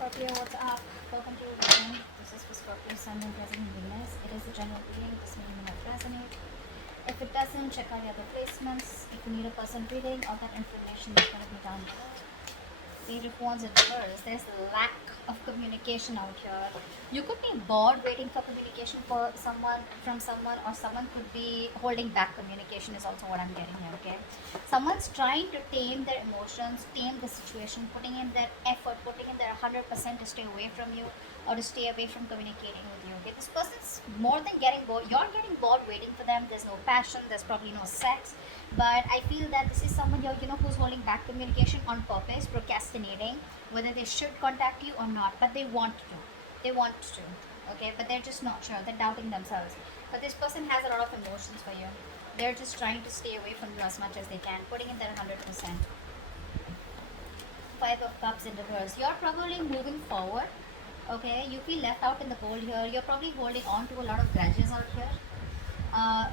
Scorpio, what's up? Welcome to your reading. This is for Scorpio, Sun, Moon, Rising, and Venus. It is a general reading. This may not resonate. If it doesn't, check out your other placements. If you need a person reading, all that information is going to be down below. Page of Wands in reverse. There's lack of communication out here. You could be bored waiting for communication for someone from someone, or someone could be holding back communication. Is also what I'm getting here. Okay, someone's trying to tame their emotions, tame the situation, putting in their effort, putting in their 100% to stay away from you or to stay away from communicating with you. Okay, this person's more than getting bored. You're getting bored waiting for them. There's no passion. There's probably no sex, but I feel that this is someone here, who's holding back communication on purpose, procrastinating whether they should contact you or not, but they want to. They want to. Okay, but they're just not sure. They're doubting themselves. But this person has a lot of emotions for you. They're just trying to stay away from you as much as they can, putting in their 100%. Five of Cups in reverse. You're probably moving forward. Okay, you feel left out in the cold here. You're probably holding on to a lot of grudges out here.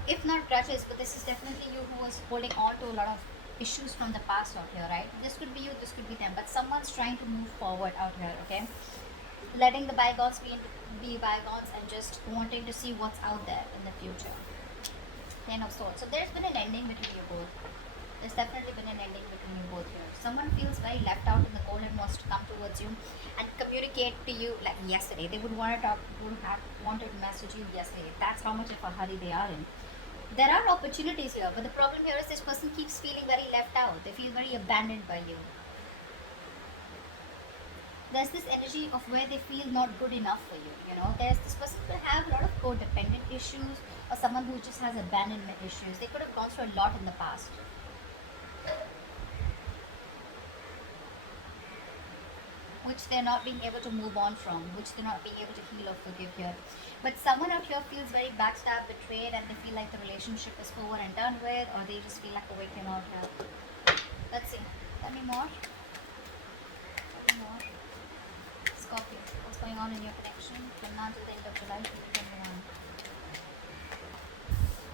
If not grudges, but this is definitely you who was holding on to a lot of issues from the past out here, right? This could be you, this could be them, but someone's trying to move forward out here. Okay, letting the bygones be bygones and just wanting to see what's out there in the future. Ten of Swords. So there's been an ending between you both. There's definitely been an ending between you both here. Someone feels very left out in the cold and wants to come towards you and communicate to you like yesterday. They would want to talk, would have wanted to message you yesterday. That's how much of a hurry they are in. There are opportunities here, but the problem here is this person keeps feeling very left out. They feel very abandoned by you. There's this energy of where they feel not good enough for you. There's this person could have a lot of codependent issues, or someone who just has abandonment issues. They could have gone through a lot in the past. Which they're not being able to move on from, which they're not being able to heal or forgive here. But someone out here feels very backstabbed, betrayed, and they feel like the relationship is over and done with, or they just feel like a victim out here. Let's see. Tell me more. Tell me more. Scorpio, what's going on in your connection from now till the end of July 2021?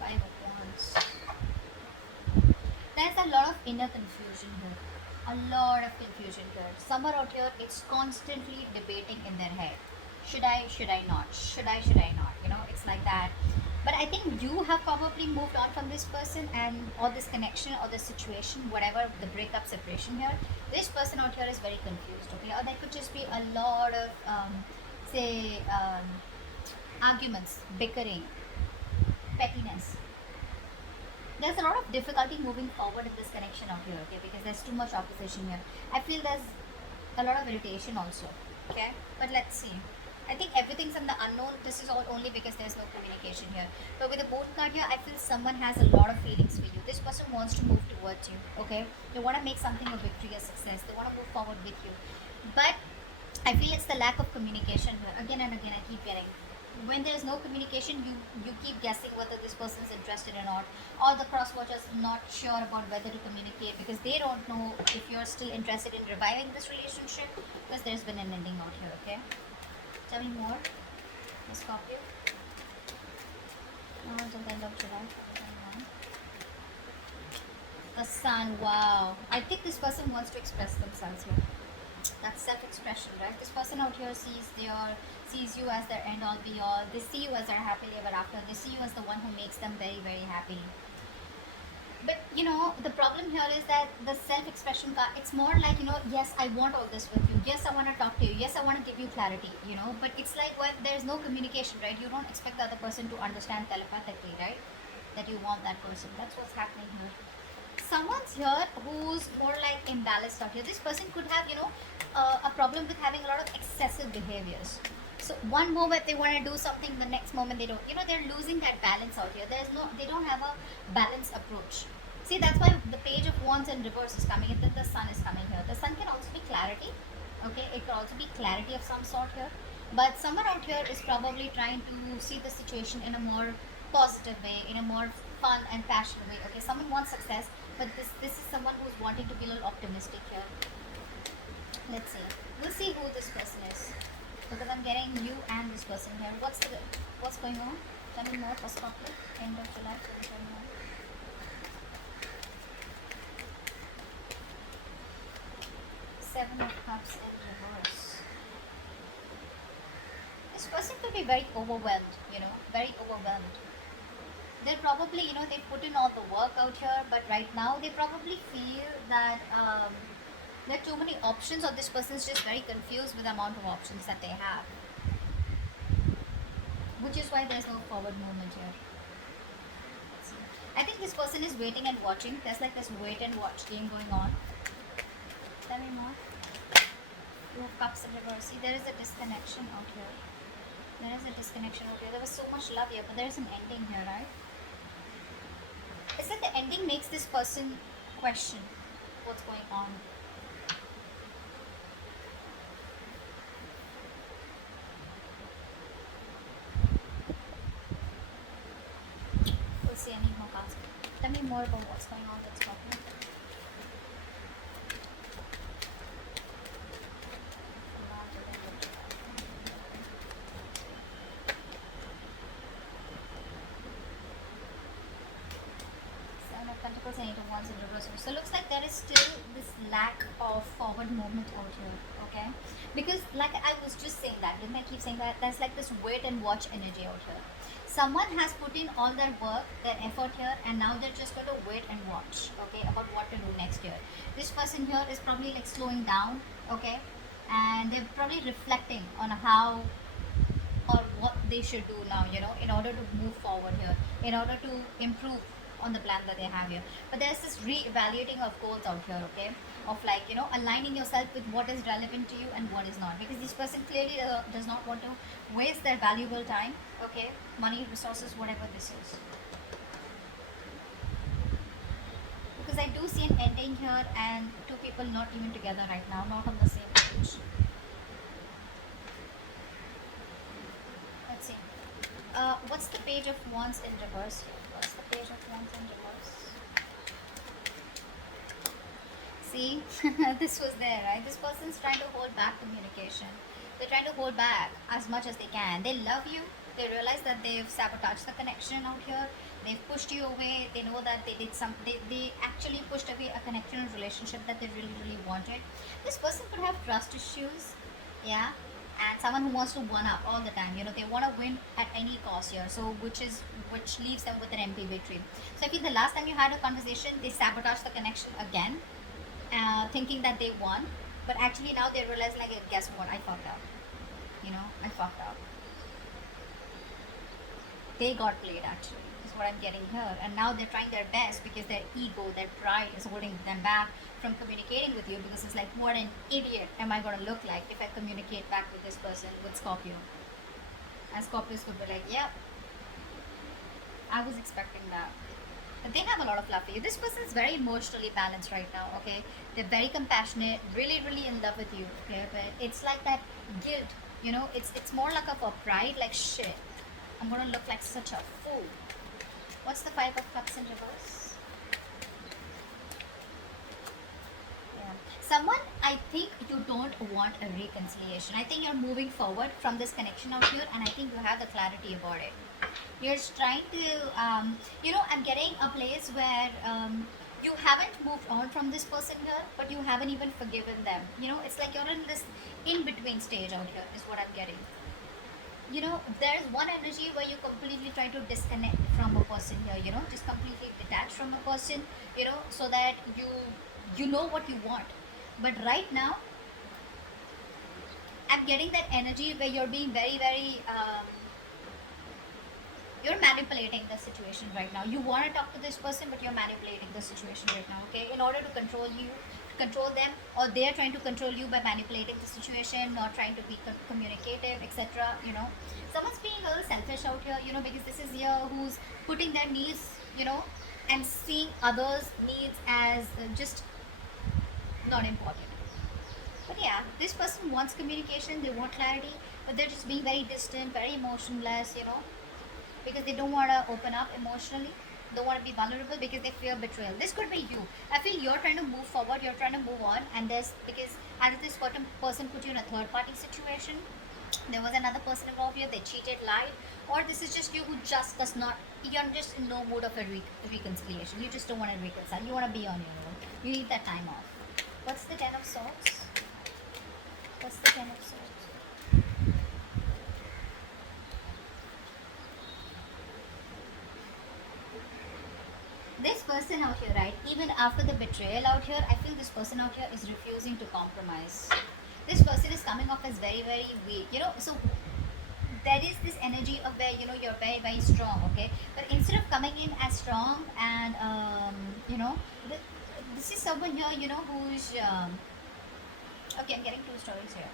Five of Wands. There's a lot of inner confusion here. A lot of confusion here. Someone out here, it's constantly debating in their head. Should I not? Should I not? It's like that. But I think you have probably moved on from this person or this connection or this situation, whatever the breakup, separation here. This person out here is very confused, okay? Or there could just be a lot of, arguments, bickering, pettiness. There's a lot of difficulty moving forward in this connection out here, okay? Because there's too much opposition here. I feel there's a lot of irritation also, okay? But let's see. I think everything's in the unknown. This is all only because there's no communication here. But with the Moon card here, I feel someone has a lot of feelings for you. This person wants to move towards you, okay? They want to make something a victory, a success. They want to move forward with you. But I feel it's the lack of communication here. Again and again, I keep getting. When there's no communication, you keep guessing whether this person's interested or not, or the cross watchers not sure about whether to communicate because they don't know if you're still interested in reviving this relationship, because there's been an ending out here. Okay, tell me more, Miss Scorpio. Now until the end of July. The Sun. Wow, I think this person wants to express themselves here. That's self-expression, right? This person out here sees you as their end all be all. They see you as their happily ever after. They see you as the one who makes them very, very happy. But the problem here is that the self-expression card, it's more like, yes, I want all this with you. Yes, I want to talk to you. Yes, I want to give you clarity, but it's like when there's no communication, right? You don't expect the other person to understand telepathically, right? That you want that person. That's what's happening here. Someone's here who's more like imbalanced out here. This person could have, a problem with having a lot of excessive behaviors. So one moment they want to do something, the next moment they don't. They're losing that balance out here. They don't have a balanced approach. See, that's why the Page of Wands in reverse is coming, and then the Sun is coming here. The Sun can also be clarity. Okay, it can also be clarity of some sort here. But someone out here is probably trying to see the situation in a more positive way, in a more fun and passionate way. Okay, someone wants success, but this is someone who's wanting to be a little optimistic here. Let's see. We'll see who this person is, because I'm getting you and this person here. What's going on? Tell me more for Scorpio. End of July 2021. Seven of Cups in reverse. This person could be very overwhelmed, very overwhelmed. They're probably, they put in all the work out here, but right now they probably feel that there are too many options, or this person's just very confused with the amount of options that they have, which is why there's no forward movement here. I think this person is waiting and watching. There's like this wait and watch game going on. Tell me more. Two of Cups in reverse. See, there is a disconnection out here. There is a disconnection out here. There was so much love here, but there is an ending here, right? It's like the ending makes this person question what's going on. We'll see any more cards. Tell me more about what's going on with Scorpio. Seven of Pentacles and Eight of Wands in reverse. So it looks like there is still this lack of forward movement out here, okay? Because like I was just saying that, didn't I keep saying that? There's like this wait and watch energy out here. Someone has put in all their work, their effort here, and now they're just going to wait and watch, okay, about what to do next year. This person here is probably like slowing down, okay, and they're probably reflecting on how or what they should do now, in order to move forward here, in order to improve on the plan that they have here. But there's this re-evaluating of goals out here, okay, of like, aligning yourself with what is relevant to you and what is not, because this person clearly does not want to waste their valuable time, okay, money, resources, whatever this is. Because I do see an ending here and two people not even together right now, not on the same page. Let's see. What's the Page of Wands in reverse here? What's the Page of Wands in reverse? See, this was there, right? This person's trying to hold back communication. They're trying to hold back as much as they can. They love you. They realize that they've sabotaged the connection out here. They've pushed you away. They know that they did some. They actually pushed away a connection and relationship that they really, really wanted. This person could have trust issues. Yeah, and someone who wants to one up all the time, they want to win at any cost here, so which leaves them with an empty victory. So I feel the last time you had a conversation, they sabotaged the connection again, thinking that they won, but actually now they realize, like, guess what, I fucked up, I fucked up. They got played, actually, is what I'm getting here, and now they're trying their best because their ego, their pride is holding them back from communicating with you, because it's like, what an idiot am I going to look like if I communicate back with this person, with Scorpio. And Scorpios could be like, yep, I was expecting that. But they have a lot of love for you. This person is very emotionally balanced right now, okay? They're very compassionate, really, really in love with you, okay? But it's like that guilt, it's more like of a pride, like, shit, I'm going to look like such a fool. What's the Five of Cups in reverse? Yeah. Someone, I think you don't want a reconciliation. I think you're moving forward from this connection out here, and I think you have the clarity about it. You're trying to, I'm getting a place where you haven't moved on from this person here, but you haven't even forgiven them. It's like you're in this in-between stage out here, is what I'm getting. There's one energy where you completely try to disconnect from a person here, just completely detach from a person, so that you know what you want. But right now, I'm getting that energy where you're being very, very, you're manipulating the situation right now. You want to talk to this person, but you're manipulating the situation right now, okay? In order to control you, control them, or they're trying to control you by manipulating the situation, not trying to be communicative, etc. Someone's being a little selfish out here, because this is here who's putting their needs, and seeing others' needs as just not important. But yeah, this person wants communication, they want clarity, but they're just being very distant, very emotionless, because they don't want to open up emotionally, don't want to be vulnerable because they fear betrayal. This could be you. I feel you're trying to move forward, you're trying to move on, and there's, because either this person put you in a third party situation, there was another person involved here, they cheated, lied, or this is just you who just does not, you're just in no mood of a reconciliation. You just don't want to reconcile, you want to be on your own, you need that time off. What's the Ten of Swords? What's the Ten of Swords? person out here, right? Even after the betrayal out here, I feel this person out here is refusing to compromise. This person is coming off as very, very weak. So there is this energy of where you're very, very strong, okay? But instead of coming in as strong and th- this is someone here, who's okay. I'm getting two stories here.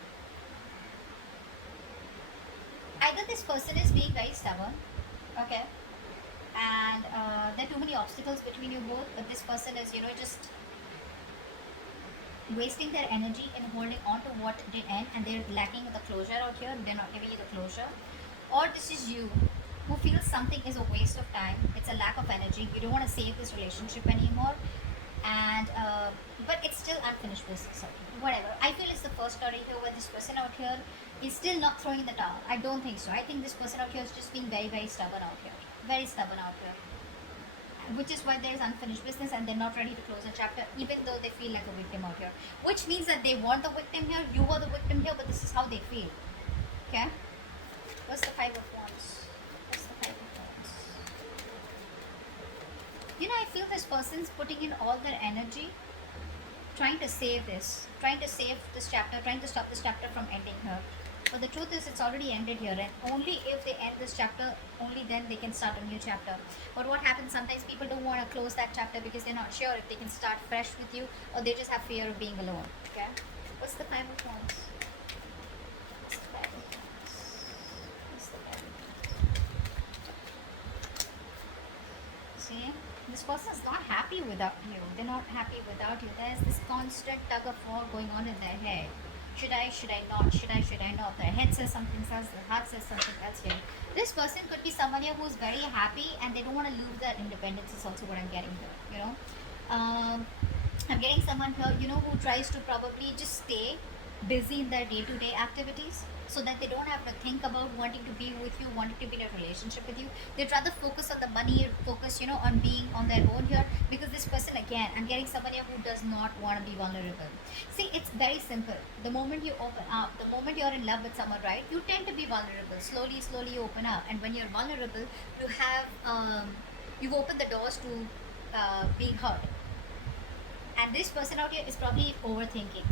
Either this person is being very stubborn, okay, and there are too many obstacles between you both, but this person is just wasting their energy in holding on to what did end, and they're lacking the closure out here. They're not giving you the closure. Or this is you who feels something is a waste of time, it's a lack of energy, you don't want to save this relationship anymore, and but it's still unfinished business. Whatever, I feel it's the first story here where this person out here is still not throwing the towel. I don't think so. I think this person out here is just being very, very stubborn out here, very stubborn out here, which is why there's unfinished business and they're not ready to close the chapter, even though they feel like a victim out here, which means that they want the victim here, you were the victim here, but this is how they feel. Okay, what's the Five of Wands? What's the Five of Wands? I feel this person's putting in all their energy trying to save this chapter, trying to stop this chapter from ending here. But the truth is, it's already ended here, and only if they end this chapter, only then they can start a new chapter. But what happens sometimes, people don't want to close that chapter because they're not sure if they can start fresh with you, or they just have fear of being alone. Okay? What's the Five of Wands? What's the Five of Wands? What's the Five of Wands? See? This person is not happy without you. They're not happy without you. There's this constant tug of war going on in their head. Should I not? Should I not? Their head says something else, their heart says something else here. This person could be someone here who's very happy and they don't want to lose their independence, is also what I'm getting here, I'm getting someone here, who tries to probably just stay busy in their day-to-day activities so that they don't have to think about wanting to be with you, wanting to be in a relationship with you. They'd rather focus on the money, focus, on being on their own here, because this person, again, I'm getting somebody who does not want to be vulnerable. See, it's very simple. The moment you open up, the moment you're in love with someone, right, you tend to be vulnerable. Slowly, slowly you open up. And when you're vulnerable, you have, you've opened the doors to being hurt. And this person out here is probably overthinking.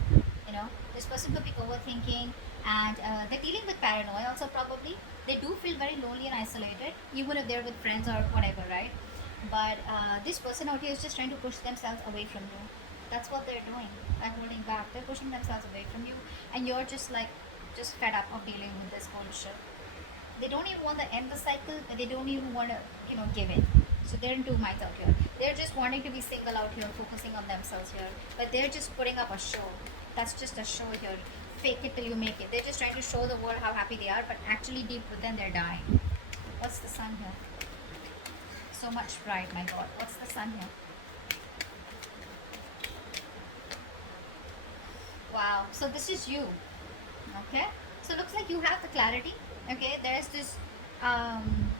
This person could be overthinking, and they're dealing with paranoia also probably. They do feel very lonely and isolated, even if they're with friends or whatever, right? But this person out here is just trying to push themselves away from you. That's what they're doing. They're holding back. They're pushing themselves away from you, and you're just just fed up of dealing with this bullshit. They don't even want to end the cycle, but they don't even want to, give in. So they're in two minds out here. They're just wanting to be single out here, focusing on themselves here, but they're just putting up a show. That's just a show here. Fake it till you make it. They're just trying to show the world how happy they are, but actually deep within they're dying. What's the Sun here? So much pride, my God. What's the Sun here? Wow. So this is you. Okay. So it looks like you have the clarity. Okay. Um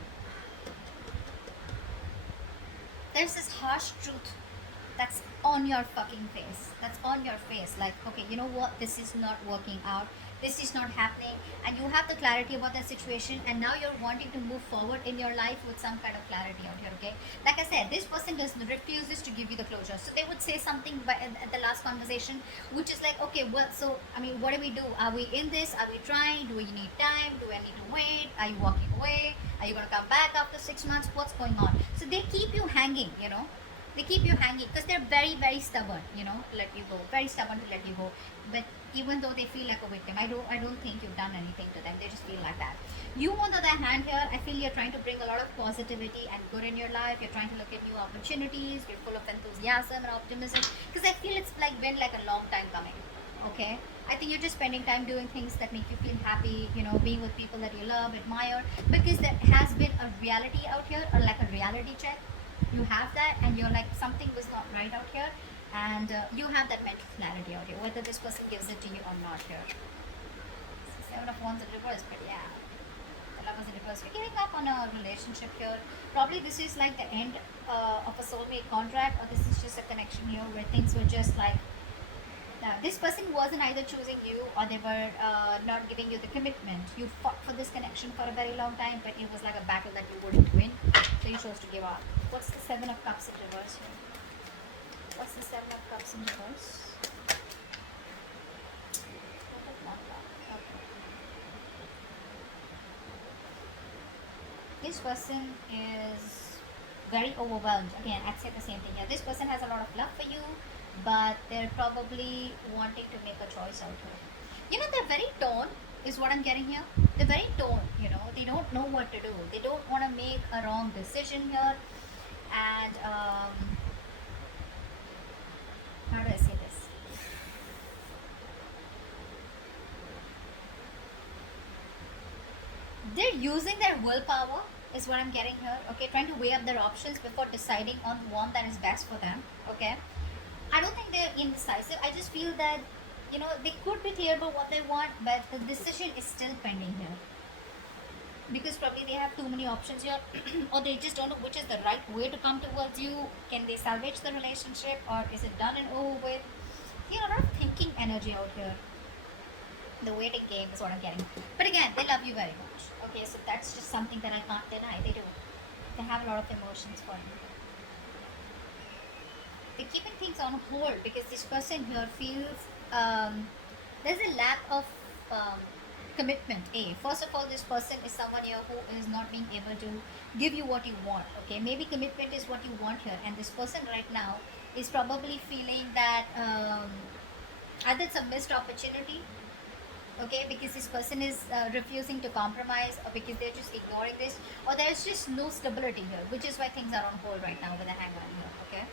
there's this harsh truth that's on your fucking face. That's on your face. Like, okay, you know what? This is not working out. This is not happening. And you have the clarity about the situation. And now you're wanting to move forward in your life with some kind of clarity out here, okay? Like I said, this person refuses to give you the closure. So they would say something at the last conversation, which is like, okay, well, so, I mean, what do we do? Are we in this? Are we trying? Do we need time? Do I need to wait? Are you walking away? Are you going to come back after 6 months? What's going on? So they keep you hanging, they keep you hanging because they're very, very stubborn, to let you go. Very stubborn to let you go. But even though they feel like a victim, I don't think you've done anything to them. They just feel like that. You, on the other hand, here, I feel you're trying to bring a lot of positivity and good in your life. You're trying to look at new opportunities. You're full of enthusiasm and optimism. Because I feel it's been like a long time coming. Okay, I think you're just spending time doing things that make you feel happy, being with people that you love, admire, because there has been a reality out here, or like a reality check. You have that, and you're like, something was not right out here, and you have that mental clarity out here, whether this person gives it to you or not here. Seven of Wands in reverse, but yeah, the Lovers in reverse. You're giving up on a relationship here. Probably this is like the end of a soulmate contract, or this is just a connection here where things were just like, this person wasn't either choosing you, or they were not giving you the commitment. You fought for this connection for a very long time, but it was like a battle that you wouldn't win, so you chose to give up. What's the Seven of Cups in reverse here? What's the Seven of Cups in reverse? This person is very overwhelmed. Again, I'd say the same thing here. This person has a lot of love for you, but they're probably wanting to make a choice out here. You know, they're very torn, is what I'm getting here. They're very torn, you know, they don't know what to do. They don't want to make a wrong decision here. And, how do I say this? They're using their willpower, is what I'm getting here. Okay, trying to weigh up their options before deciding on the one that is best for them. Okay, I don't think they're indecisive. I just feel that, you know, they could be clear about what they want, but the decision is still pending here. Because probably they have too many options here, or they just don't know which is the right way to come towards you. Can they salvage the relationship, or is it done and over with? You know, a lot of thinking energy out here. The waiting game is what I'm getting. But again, they love you very much. Okay, so that's just something that I can't deny. They do. They have a lot of emotions for you. They're keeping things on hold because this person here feels there's a lack of um, commitment. First of all, this person is someone here who is not being able to give you what you want. Okay, maybe commitment is what you want here, and this person right now is probably feeling that either it's a missed opportunity, okay, because this person is refusing to compromise, or because they're just ignoring this, or there's just no stability here, which is why things are on hold right now with the hangman here. Okay,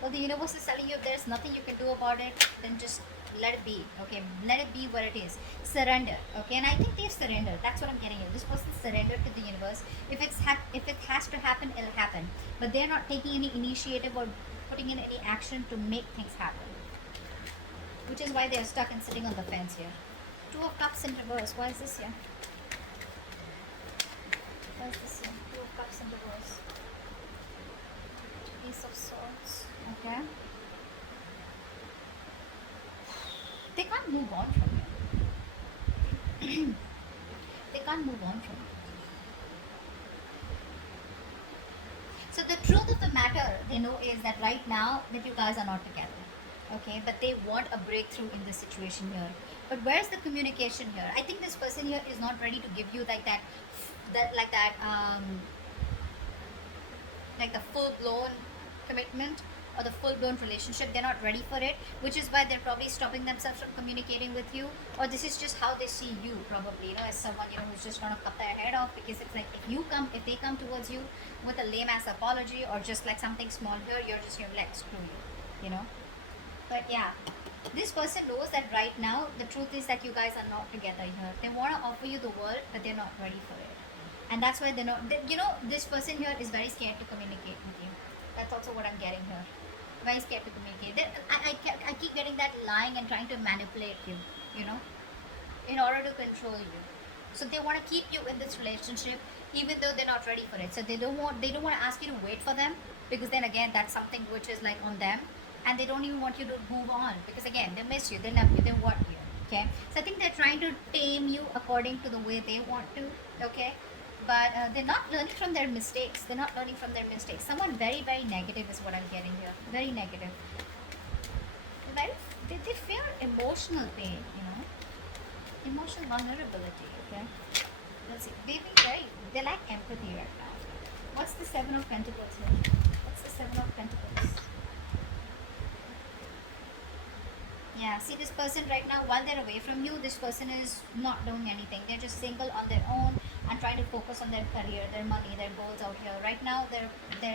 well, the universe is telling you if there's nothing you can do about it, then just let it be. Okay, let it be what it is. Surrender. Okay, and I think they've surrendered. That's what I'm getting here. This person surrendered to the universe. If it has to happen, it'll happen, but they're not taking any initiative or putting in any action to make things happen, which is why they're stuck and sitting on the fence here. Two of Cups in reverse. Why is this here? Why is this here? Two of Cups in reverse. Ace of Swords. Okay. They can't move on from it. They can't move on from it. So the truth of the matter, they know, is that right now that you guys are not together. Okay, but they want a breakthrough in this situation here. But where's the communication here? I think this person here is not ready to give you like the full blown commitment or the full blown relationship. They're not ready for it, which is why they're probably stopping themselves from communicating with you. Or this is just how they see you, probably, you know, as someone, you know, who's just gonna cut their head off. Because it's like, if they come towards you with a lame ass apology or just like something small here, you're just gonna like screw you know. But yeah, this person knows that right now the truth is that you guys are not together here. They want to offer you the world, but they're not ready for it, and that's why they're not. You know, this person here is very scared to communicate with you. That's also what I'm getting here. Very scared to communicate. I keep getting that lying and trying to manipulate you. You know, in order to control you. So they want to keep you in this relationship, even though they're not ready for it. So they don't want to ask you to wait for them, because then again that's something which is like on them, and they don't even want you to move on, because again they miss you, they love you, they want you. Okay, so I think they're trying to tame you according to the way they want to. Okay, but they're not learning from their mistakes. They're not learning from their mistakes. Someone very, very negative is what I'm getting here. Very negative. Very, they fear emotional pain, you know, emotional vulnerability. Okay, let's see. They lack empathy right now. What's the Seven of Pentacles here? What's the Seven of Pentacles? Yeah, see, this person right now, while they're away from you, this person is not doing anything. They're just single on their own and trying to focus on their career, their money, their goals out here. Right now, there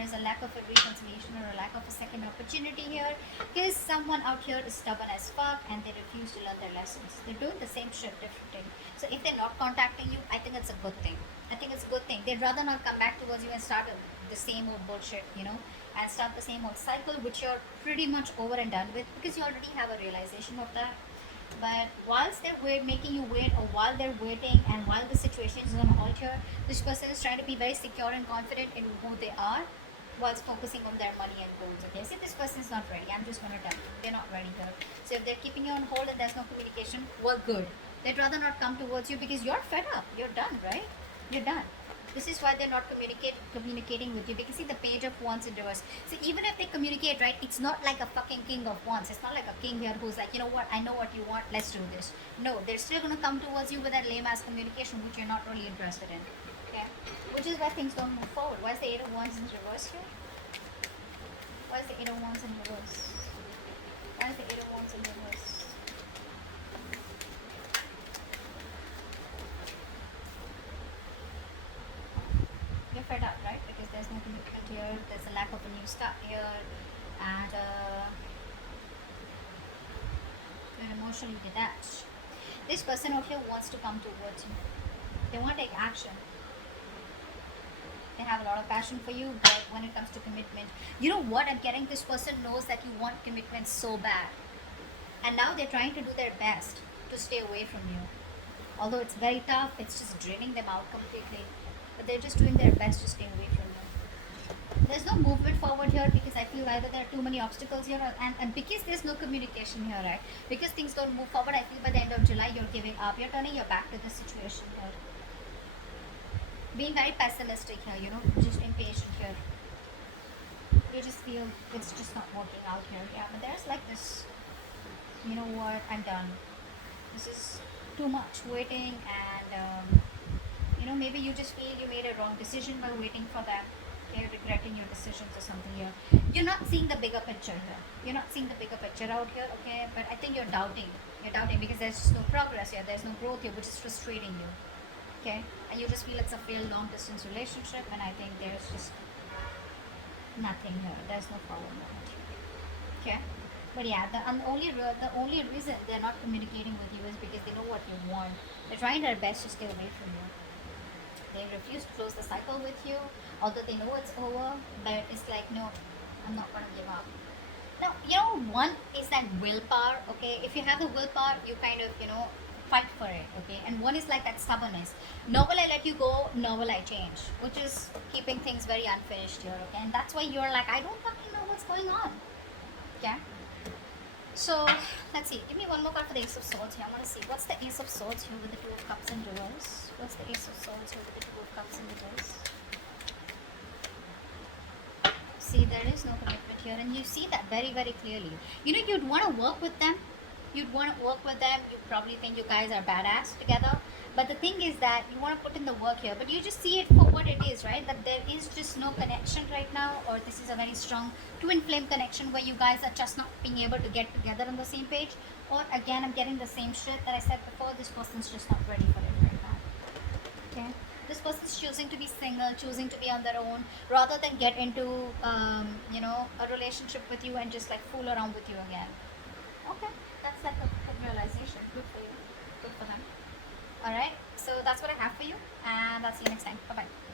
is a lack of a reconciliation or a lack of a second opportunity here, because someone out here is stubborn as fuck and they refuse to learn their lessons. They're doing the same shit differently. So if they're not contacting you, I think it's a good thing. I think it's a good thing. They'd rather not come back towards you and start the same old bullshit, you know, and start the same old cycle, which you're pretty much over and done with, because you already have a realization of that. But whilst they're making you wait, or while they're waiting, and while the situation is on hold here, this person is trying to be very secure and confident in who they are, whilst focusing on their money and goals. Okay, see, this person is not ready. I'm just gonna tell you, they're not ready here. So if they're keeping you on hold and there's no communication, well, good. They'd rather not come towards you because you're fed up. You're done, right? You're done. This is why they're not communicating with you, because see the page of wands in reverse. So even if they communicate, right, it's not like a fucking king of wands. It's not like a king here who's like, you know what, I know what you want, let's do this. No, they're still gonna come towards you with that lame ass communication which you're not really interested in. Okay, which is why things don't move forward. Why is the eight of wands in reverse here? Why is the eight of wands in reverse? Why is the eight of wands in reverse? You're fed up, right? Because there's no commitment here, there's a lack of a new start here, and you're emotionally detached. This person out here wants to come towards you. They want to take action. They have a lot of passion for you, but when it comes to commitment, you know what I'm getting? This person knows that you want commitment so bad. And now they're trying to do their best to stay away from you. Although it's very tough, it's just draining them out completely. But they're just doing their best to stay away from you. There's no movement forward here because I feel either there are too many obstacles here, and because there's no communication here, right? Because things don't move forward, I feel by the end of July you're giving up. You're turning your back to the situation here. Being very pessimistic here, you know, just impatient here. You just feel it's just not working out here. Yeah, but there's like this, you know what, I'm done. This is too much waiting, and you know, maybe you just feel you made a wrong decision by waiting for them. Okay, regretting your decisions or something here. You're not seeing the bigger picture here. You're not seeing the bigger picture out here, okay? But I think you're doubting. You're doubting because there's just no progress here. There's no growth here, which is frustrating you. Okay? And you just feel it's a failed long distance relationship, and I think there's just nothing here. There's no forward movement. Okay? But yeah, the only reason they're not communicating with you is because they know what you want. They're trying their best to stay away from you. They refuse to close the cycle with you, although they know it's over. But it's like, no, I'm not gonna give up. Now, you know, one is that willpower. Okay, if you have the willpower, you kind of, you know, fight for it. Okay, and one is like that stubbornness. Nor will I let you go, nor will I change, which is keeping things very unfinished here. Okay, and that's why you're like, I don't fucking know what's going on. Okay. So let's see. Give me one more card for the Ace of Swords here. I want to see what's the Ace of Swords here with the Two of Cups in reverse. What's the Ace of Swords here with the Two of Cups in reverse? See, there is no commitment here, and you see that very, very clearly. You know, you'd want to work with them. You'd want to work with them. You probably think you guys are badass together. But the thing is that you want to put in the work here, but you just see it for what it is, right? That there is just no connection right now, or this is a very strong twin flame connection where you guys are just not being able to get together on the same page. Or again, I'm getting the same shit that I said before. This person's just not ready for it right now. Okay, this person's choosing to be single, choosing to be on their own, rather than get into you know, a relationship with you and just like fool around with you again. Okay, that's like a good realization. Good for you. Good for them. Alright, so that's what I have for you, and I'll see you next time. Bye bye.